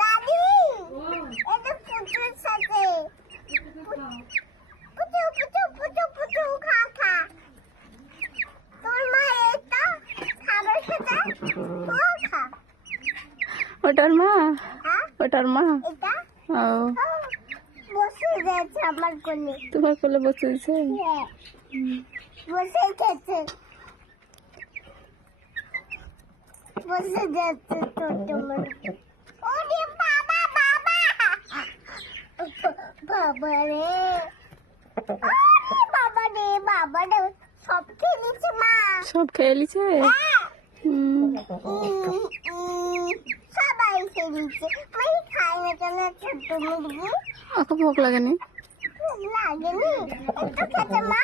দাদি এটা পুতুর সাথে পুতু পুতু পুতু পুতু খা খা তোর মা এটা খাবার খেতে খা ওটার মা হ্যাঁ ওটার মা এটা ও বসে যাচ্ছে আমার কোলে তোমার কোলে বসেছে বসে গেছে বসে যাচ্ছে তো তোমার ওরে বাবা বাবা বাবা রে বাবা রে বাবা রে সব খেয়েছে মা সব খেয়ে নিছে সবাই খেয়েছে মানে খায় না কেন ছোট্ট মুরগি ওকে ভোগ লাগেনি লাগেনি একটু খেতে মা